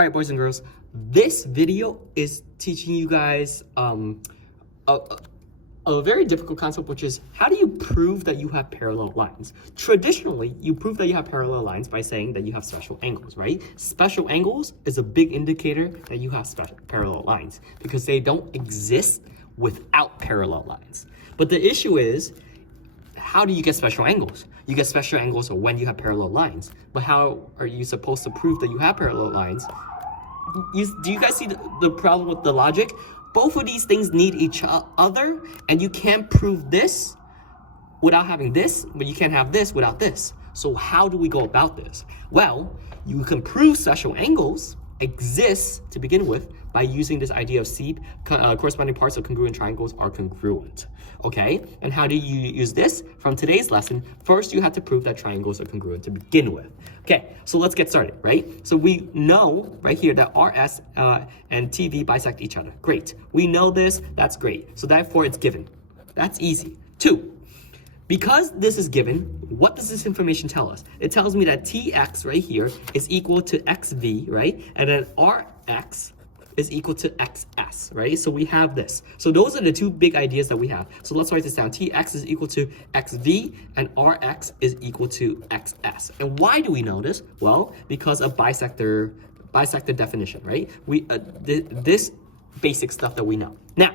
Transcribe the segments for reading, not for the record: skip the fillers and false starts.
All right, boys and girls, this video is teaching you guys a very difficult concept, which is how do you prove that you have parallel lines? Traditionally, you prove that you have parallel lines by saying that you have special angles, right? Special angles is a big indicator that you have parallel lines because they don't exist without parallel lines. But the issue is, how do you get special angles? You get special angles when you have parallel lines. But how are you supposed to prove that you have parallel lines? Do you guys see the problem with the logic? Both of these things need each other, and you can't prove this without having this, but you can't have this without this. So how do we go about this? Well, you can prove special angles exist to begin with by using this idea of corresponding parts of congruent triangles are congruent. Okay, and how do you use this? From today's lesson, first you have to prove that triangles are congruent to begin with. Okay, so let's get started, right? So we know right here that RS and TV bisect each other. Great, we know this, that's great. So therefore it's given. That's easy. 2, because this is given, what does this information tell us? It tells me that TX right here is equal to XV, right? And then RX is equal to XS, right? So we have this. So those are the two big ideas that we have. So let's write this down. TX is equal to XV and RX is equal to XS. And why do we know this? Well, because of bisector definition, right? This basic stuff that we know. Now,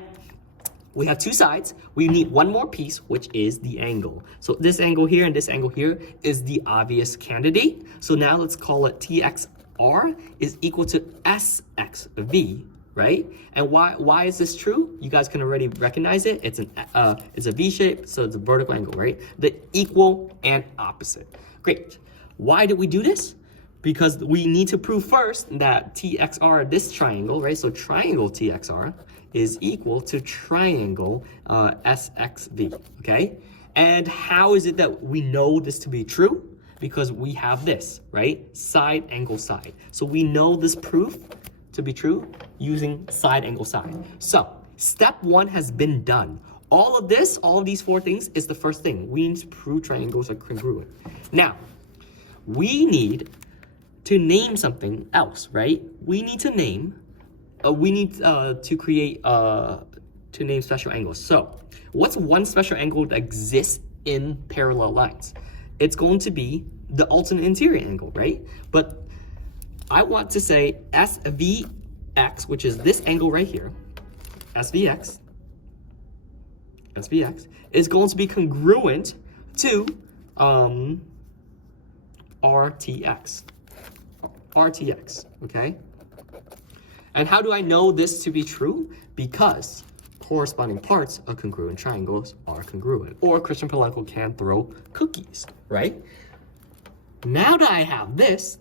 we have two sides. We need one more piece, which is the angle. So this angle here and this angle here is the obvious candidate. So now let's call it TXR is equal to SXV, right? And why is this true? You guys can already recognize it. It's a V shape, so it's a vertical angle, right? The equal and opposite. Great. Why did we do this? Because we need to prove first that TXR, this triangle, right? So triangle TXR is equal to triangle SXV, okay? And how is it that we know this to be true? Because we have this, right? Side, angle, side. So we know this proof to be true using side, angle, side. So step 1 has been done. All of these 4 things is the first thing. We need to prove triangles are congruent. Now, we need to name something else, right? We need to name, to name special angles. So what's one special angle that exists in parallel lines? It's going to be the alternate interior angle, right? But I want to say SVX, which is this angle right here, SVX is going to be congruent to RTX, okay? And how do I know this to be true? Because corresponding parts of congruent triangles are congruent. Or Christian Polanco can throw cookies, right? Now that I have this,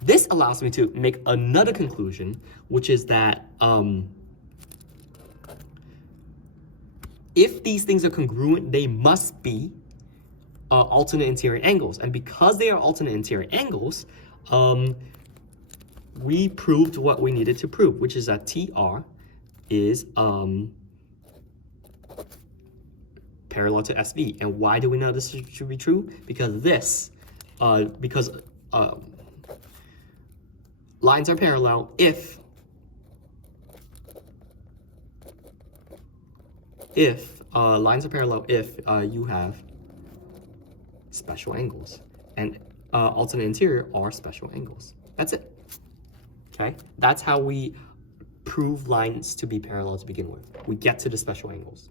this allows me to make another conclusion, which is that if these things are congruent, they must be alternate interior angles. And because they are alternate interior angles, we proved what we needed to prove, which is that TR is parallel to SV. And why do we know this should be true? Because lines are parallel if you have special angles, and alternate interior are special angles. That's it. Okay, that's how we prove lines to be parallel to begin with. We get to the special angles.